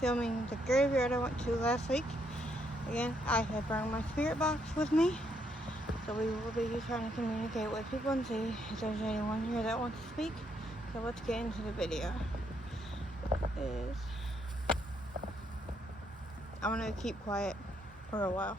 filming the graveyard I went to last week. Again, I had brought my spirit box with me, so we will be trying to communicate with people and see if there's anyone here that wants to speak. So let's get into the video. I'm gonna keep quiet for a while.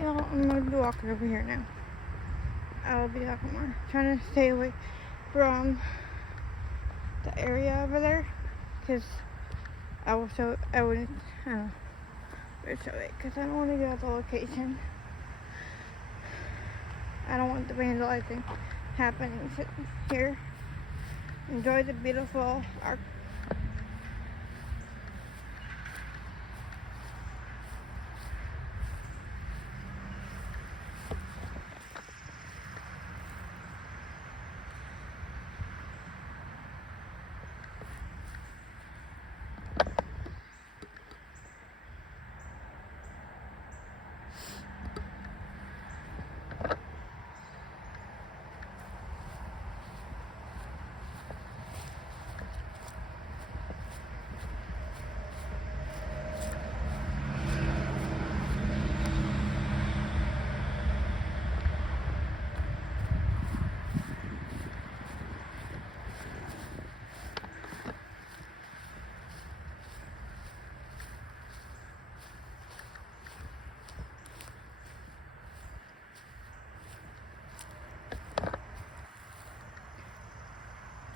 Y'all, I'm gonna be walking over here now. I'll be walking more. Trying to stay away from the area over there, because I don't know, Let's show it, because I don't want to go at the location. I don't want the vandalizing happening here. Enjoy the beautiful art.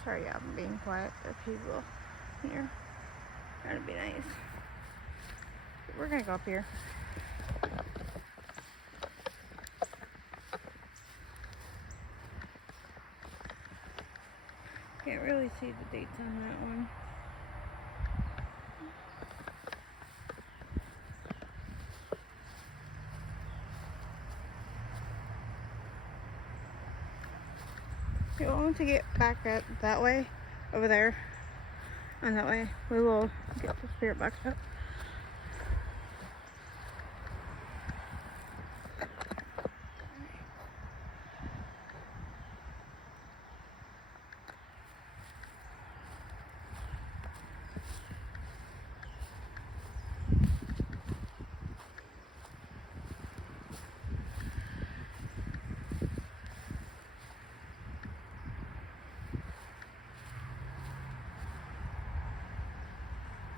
Sorry, I'm being quiet. There are people here trying to be nice. We're gonna go up here. Can't really see the dates on that one. We want to get back up that way, over there, and that way we will get the spirit box up.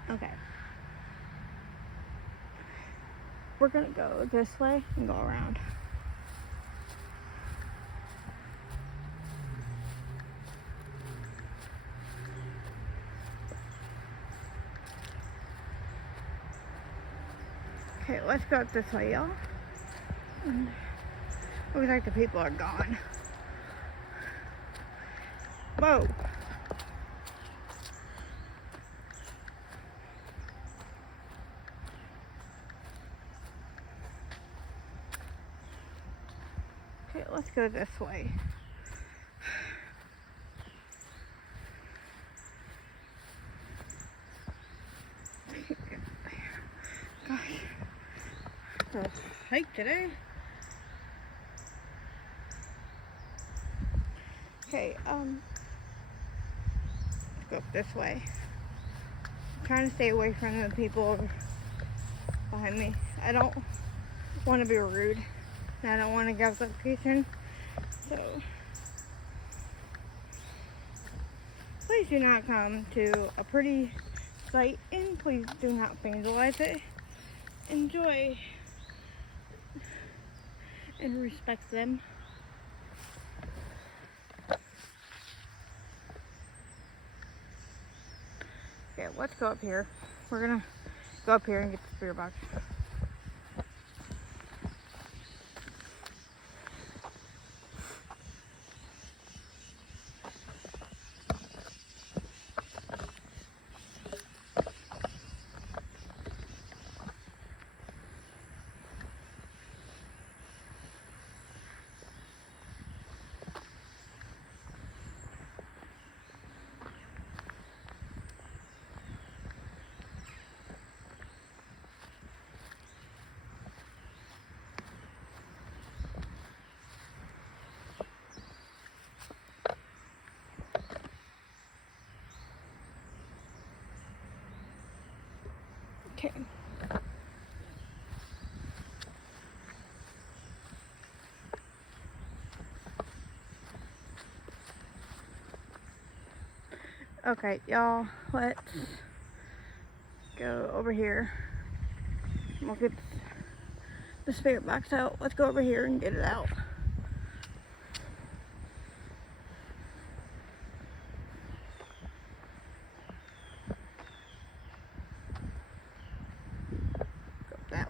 Okay. We're gonna go this way and go around. Okay, let's go up this way, y'all. Looks like the people are gone. Whoa. Okay, let's go this way. Gosh, the hike today. Okay, let's go up this way. I'm trying to stay away from the people behind me. I don't want to be rude. And I don't want to give the location. So, please do not come to a pretty site, and please do not vandalize it. Enjoy and respect them. Okay, let's go up here. We're gonna go up here and get the spirit box. Okay. Okay, y'all, let's go over here. We'll get the spirit box out. Let's go over here and get it out. Go that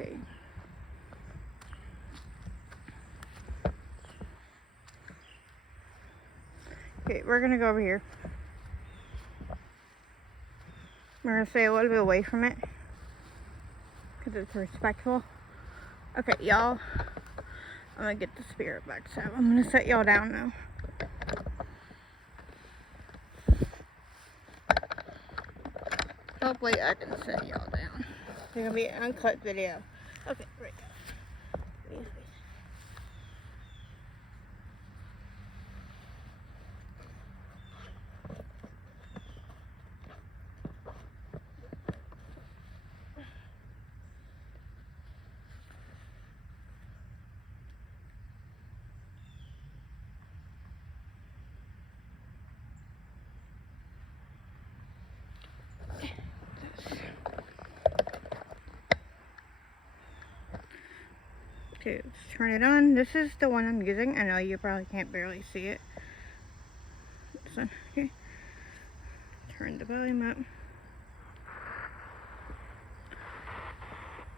Okay. Okay, we're gonna go over here. We're gonna stay a little bit away from it because it's respectful. Okay, y'all. I'm gonna get the spirit box out. I'm gonna set y'all down now. Hopefully I can set y'all down. It's gonna be an uncut video. Okay, right. Okay, let's turn it on. This is the one I'm using. I know you probably can't barely see it. So, okay. Turn the volume up.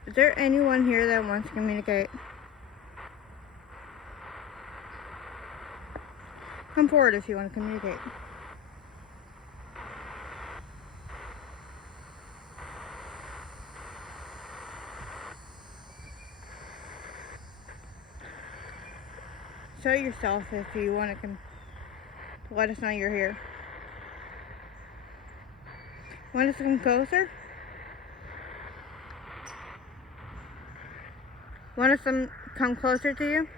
Is there anyone here that wants to communicate? Come forward if you want to communicate. Show yourself if you want to let us know you're here. Want us to come closer? Want us to come closer to you?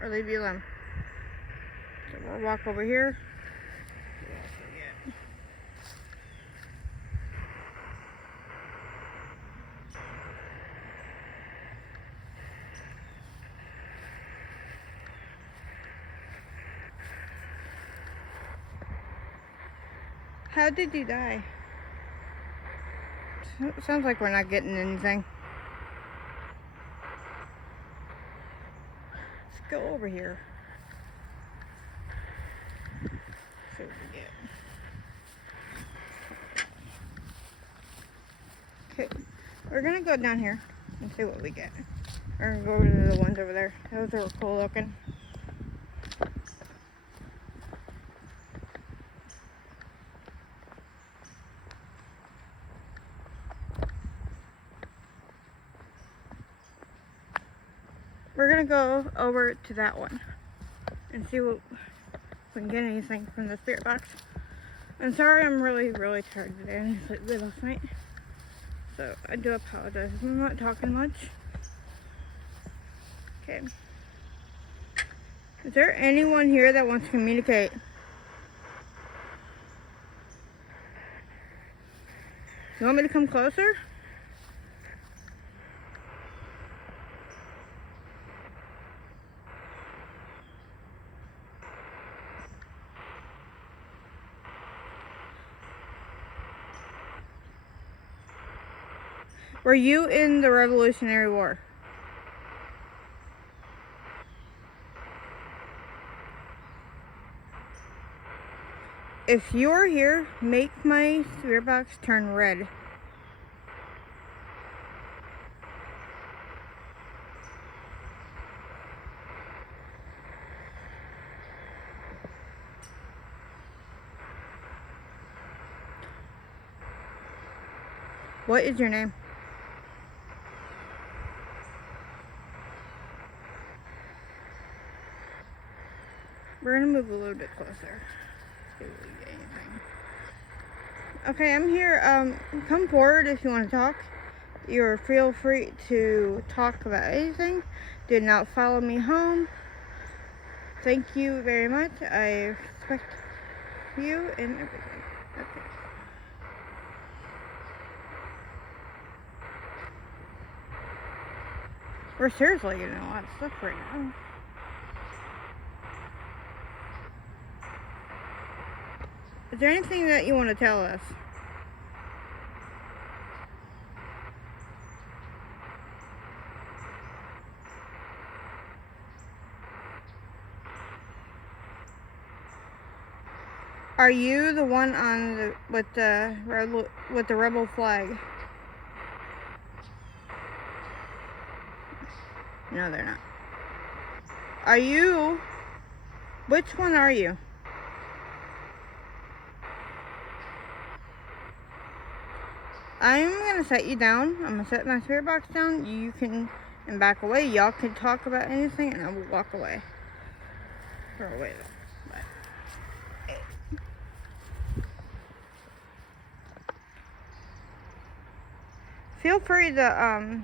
Or leave you alone? So we'll walk over here. How did you die? Sounds like we're not getting anything. Let's go over here. See what we get. Okay, we're gonna go down here and see what we get. We're gonna go to the ones over there. Those are cool looking. We're gonna go over to that one and see what we can get anything from the spirit box. I'm sorry, I'm really tired today. I didn't sleep good last night, so I do apologize. I'm not talking much. Okay. Is there anyone here that wants to communicate? You want me to come closer? Were you in the Revolutionary War? If you're here, make my spirit box turn red. What is your name? We're gonna move a little bit closer. See if we get anything. Okay, I'm here. Come forward if you want to talk. You're feel free to talk about anything. Do not follow me home. Thank you very much. I respect you and everything. Okay. We're seriously getting a lot of stuff right now. Is there anything that you want to tell us? Are you the one on with the rebel flag? No, they're not. Are you? Which one are you? I'm gonna set you down. I'm gonna set my spirit box down. You can and back away. Y'all can talk about anything, and I will walk away. Or away. Feel free to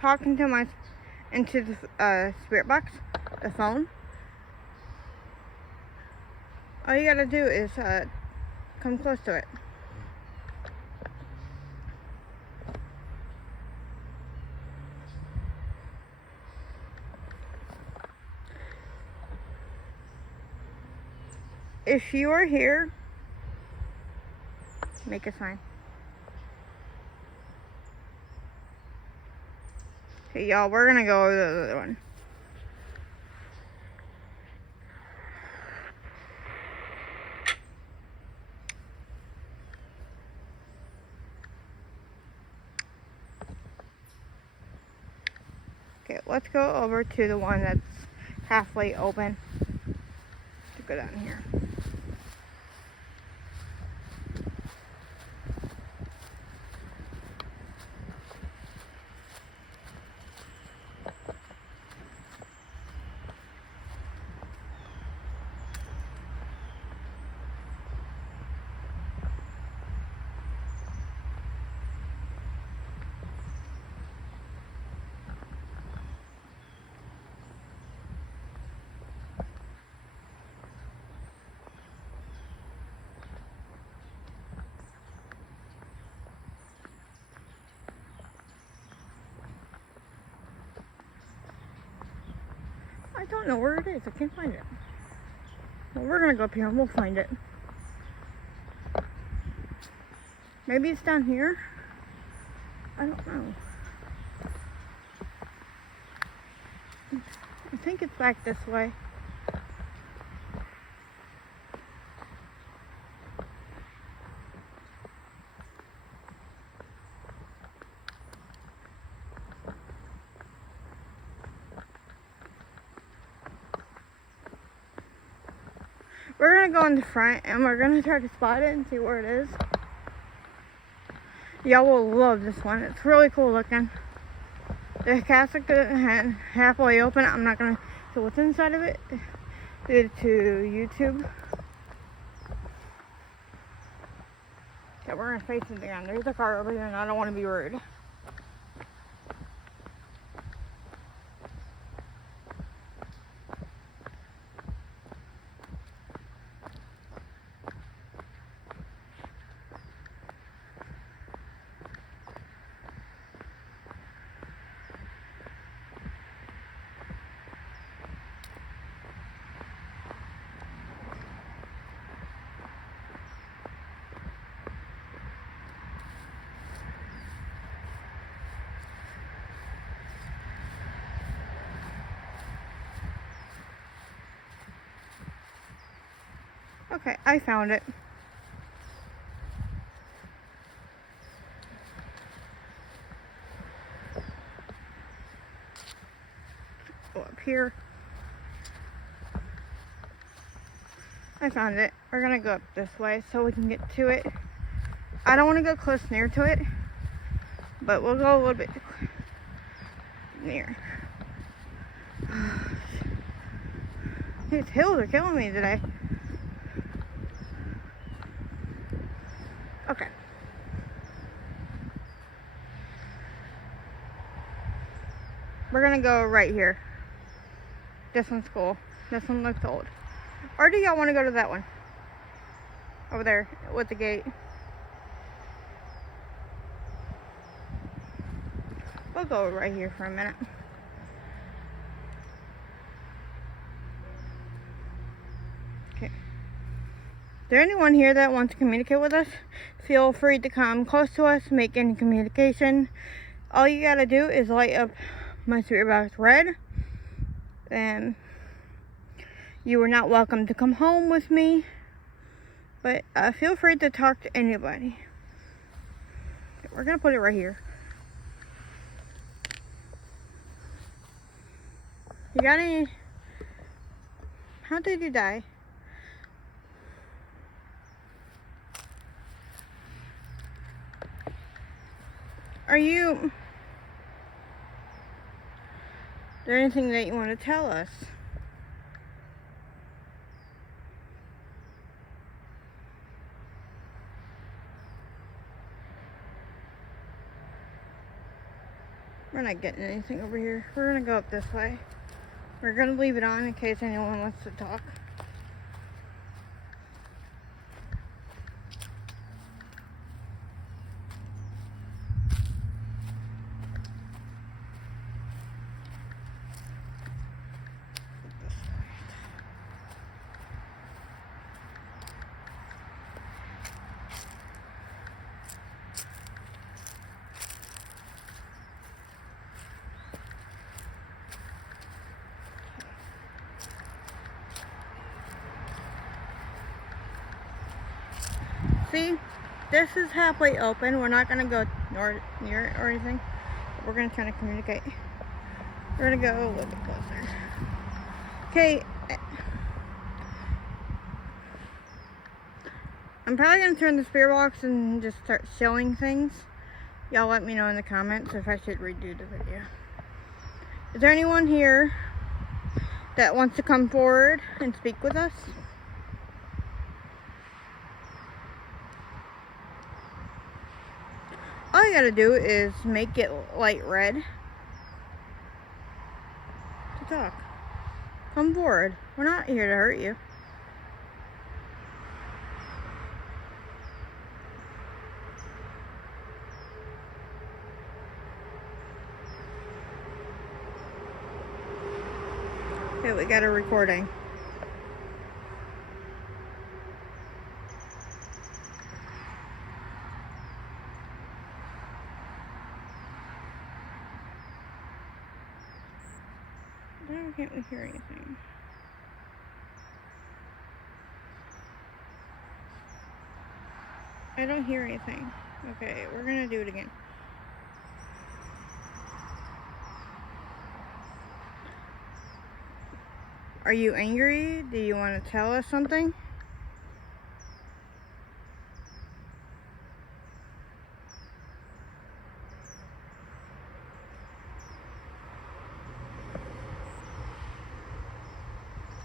talk into the spirit box, the phone. All you gotta do is come close to it. If you are here, make a sign. Okay, y'all, we're gonna go over the other one. Okay, let's go over to the one that's halfway open. To go down here. I don't know where it is. I can't find it. Well, we're gonna go up here and we'll find it. Maybe it's down here. I don't know. I think it's back this way. We're gonna go in the front and we're gonna try to spot it and see where it is. Y'all will love this one. It's really cool looking. The casket is halfway open. I'm not gonna show what's inside of it due to YouTube. Yeah, we're gonna face it down. There's a car over here and I don't want to be rude. Okay, I found it. Go up here. I found it. We're gonna go up this way so we can get to it. I don't want to go close near to it, but we'll go a little bit near. These hills are killing me today. Okay. We're gonna go right here. This one's cool. This one looks old. Or do y'all want to go to that one? Over there with the gate. We'll go right here for a minute. Okay. Is there anyone here that wants to communicate with us? Feel free to come close to us, make any communication. All you gotta do is light up my spirit box red. And you are not welcome to come home with me. But feel free to talk to anybody. Okay, we're gonna put it right here. You got any? How did you die? Are you... Is there anything that you want to tell us? We're not getting anything over here. We're gonna go up this way. We're gonna leave it on in case anyone wants to talk. See, this is halfway open. We're not gonna go near it or anything. We're gonna try to communicate. We're gonna go a little bit closer. Okay. I'm probably gonna turn the spirit box and just start showing things. Y'all let me know in the comments if I should redo the video. Is there anyone here that wants to come forward and speak with us? All you gotta do is make it light red to talk. Come forward. We're not here to hurt you. Okay, we got a recording. Why can't we hear anything? I don't hear anything. Okay, we're gonna do it again. Are you angry? Do you want to tell us something?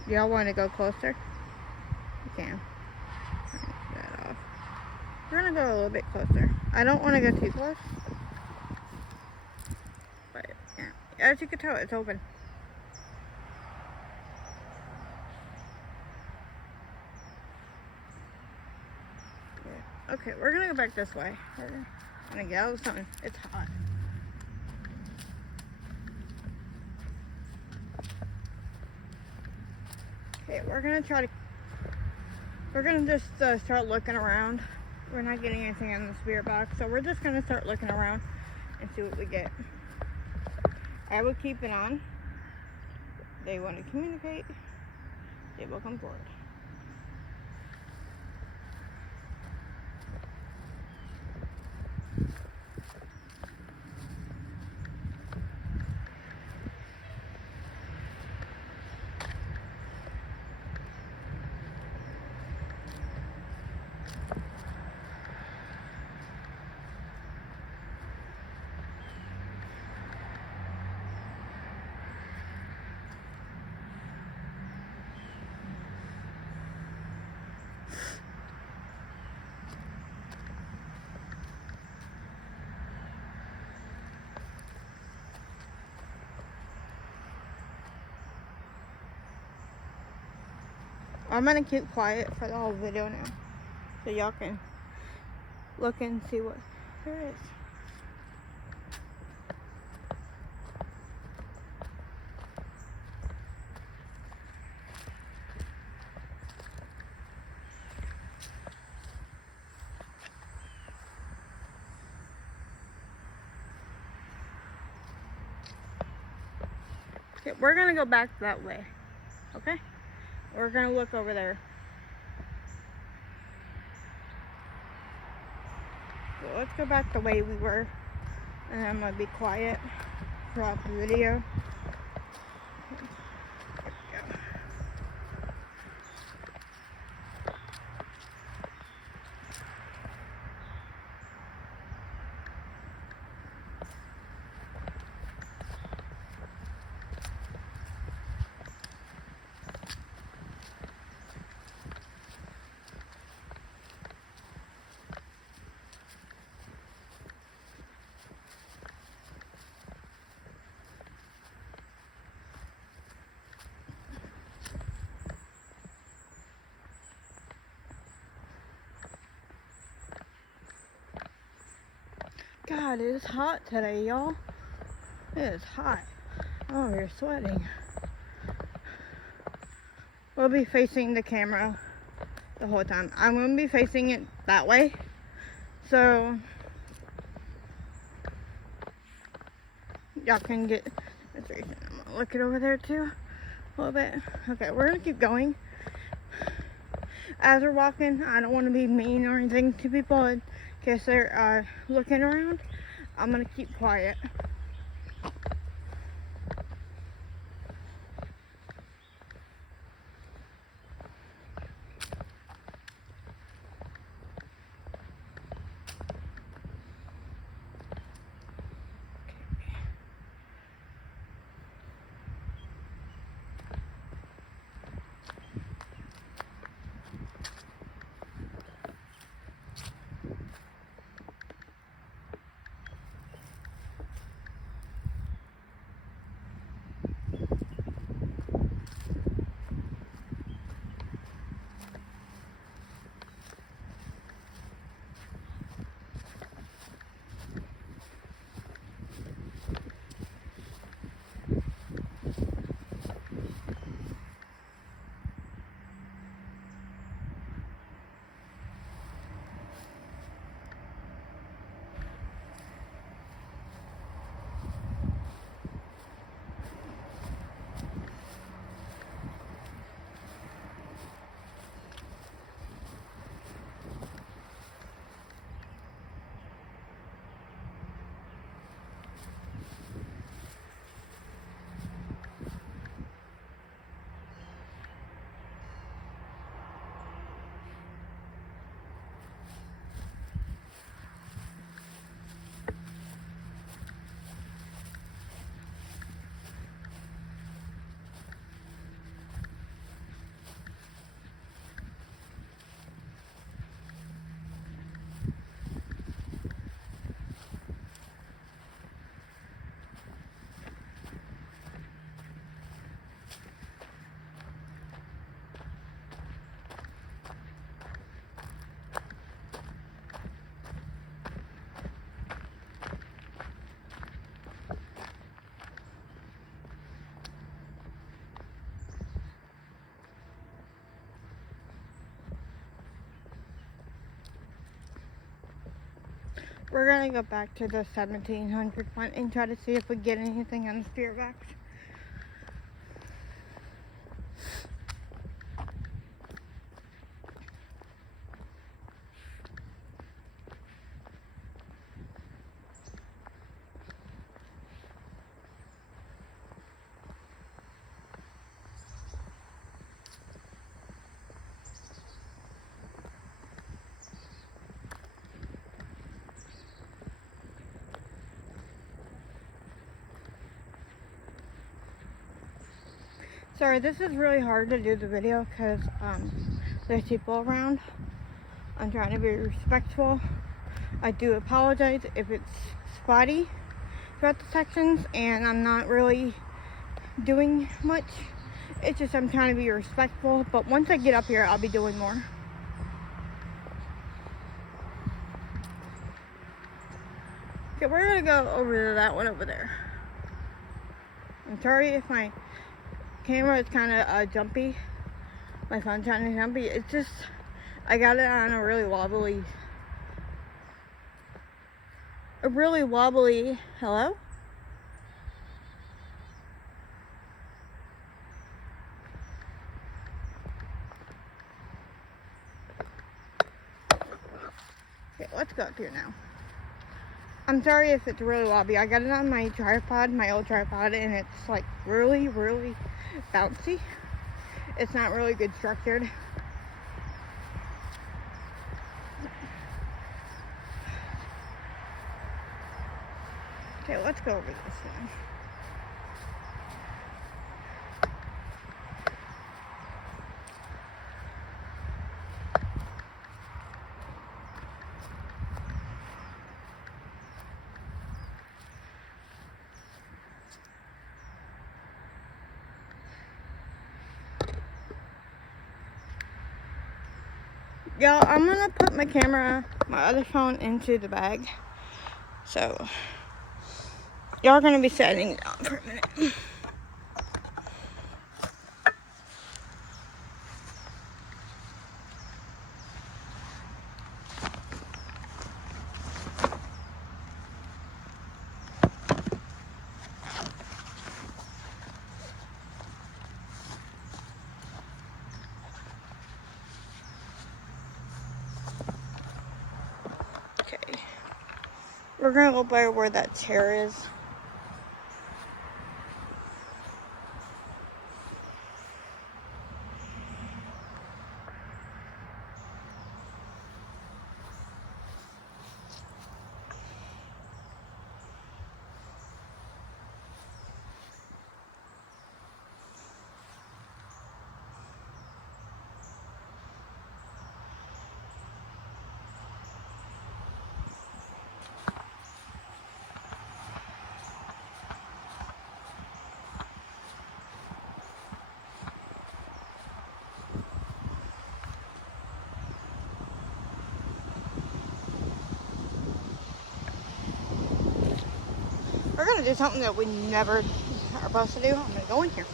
Y'all want to go closer? You can. Turn that off. We're gonna go a little bit closer. I don't want to go too close. But yeah, as you can tell, it's open. Yeah. Okay, we're gonna go back this way. We're gonna get out of the sun. It's hot. Okay, we're gonna just start looking around. We're not getting anything in the spirit box, so we're just gonna start looking around and see what we get. I will keep it on. They want to communicate, they will come forward. I'm gonna keep quiet for the whole video now, so y'all can look and see what there is. Okay, we're gonna go back that way, okay? We're gonna look over there. So let's go back the way we were, and I'm gonna be quiet throughout the video. God, it is hot today, y'all. It is hot. Oh, you're sweating. We'll be facing the camera the whole time. I'm going to be facing it that way. So, y'all can get I'm going to look it over there too a little bit. Okay, we're going to keep going. As we're walking, I don't want to be mean or anything to people in case they're looking around. I'm going to keep quiet. We're gonna go back to the 1700 one and try to see if we get anything on the spirit box. Sorry, this is really hard to do the video because there's people around. I'm trying to be respectful. I do apologize if it's spotty throughout the sections and I'm not really doing much. It's just I'm trying to be respectful, but once I get up here, I'll be doing more. Okay, we're gonna go over to that one over there. I'm sorry if my camera is kind of jumpy. My phone's kind of jumpy. It's just, I got it on a really wobbly, hello? Okay, let's go up here now. I'm sorry if it's really wobbly. I got it on my tripod, my old tripod, and it's like really bouncy. It's not really good structured. Okay, let's go over this one. Y'all, I'm gonna put my camera, my other phone into the bag So, y'all are going to be sitting down for a minute. Okay. We're going to go by where that chair is. We're going to do something that we never are supposed to do. I'm going to go in here.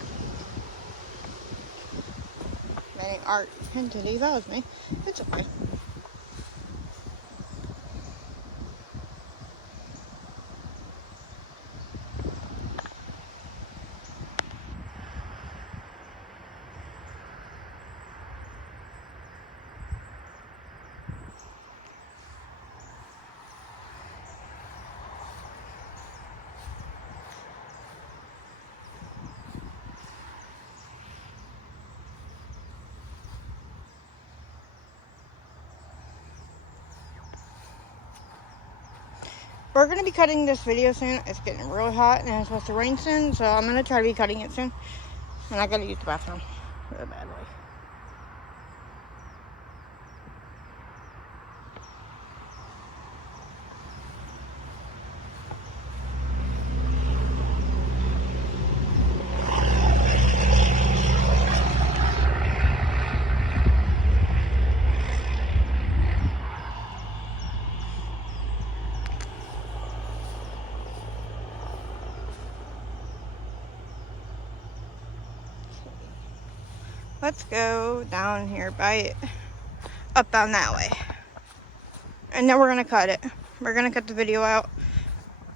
Letting Art into these with me. It's okay. We're going to be cutting this video soon. It's getting really hot and it's supposed to rain soon, so I'm going to try to be cutting it soon. And I got to use the bathroom really badly. Let's go down here by it, up down that way. And then we're going to cut it. We're going to cut the video out.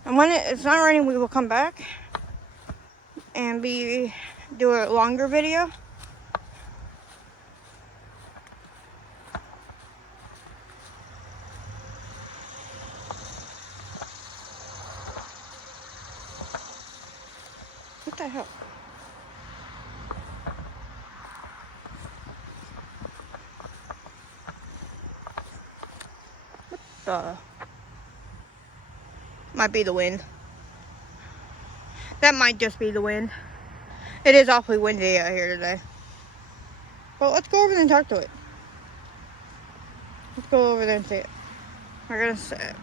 And when it's not raining, we will come back and do a longer video. What the hell? Might be the wind. That might just be the wind. It is awfully windy out here today. But let's go over there and talk to it. Let's go over there and see it. We're gonna sit.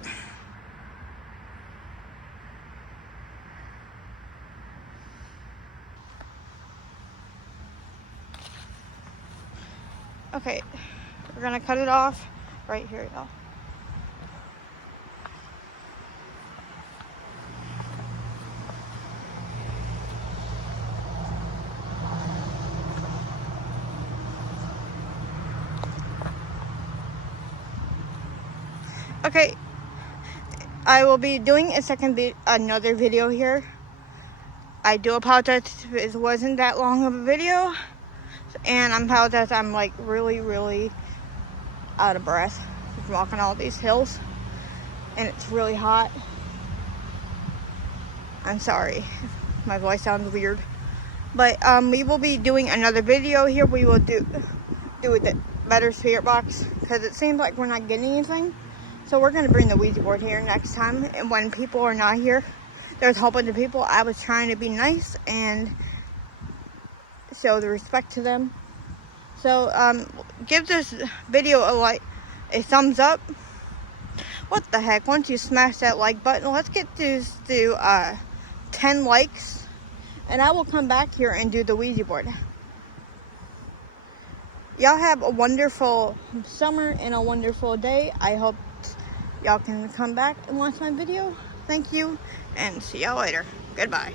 Okay, we're gonna cut it off right here, y'all. Okay, I will be doing another video here. I do apologize if it wasn't that long of a video, and I apologize. I'm like really out of breath from walking all these hills, and it's really hot. I'm sorry if my voice sounds weird, but we will be doing another video here. We will do with the better spirit box because it seems like we're not getting anything. So we're going to bring the Ouija board here next time. And when people are not here, there's a whole bunch of people. I was trying to be nice and show the respect to them. So give this video a thumbs up. What the heck? Once you smash that like button, let's get this to 10 likes. And I will come back here and do the Ouija board. Y'all have a wonderful summer and a wonderful day. I hope y'all can come back and watch my video. Thank you, and see y'all later. Goodbye.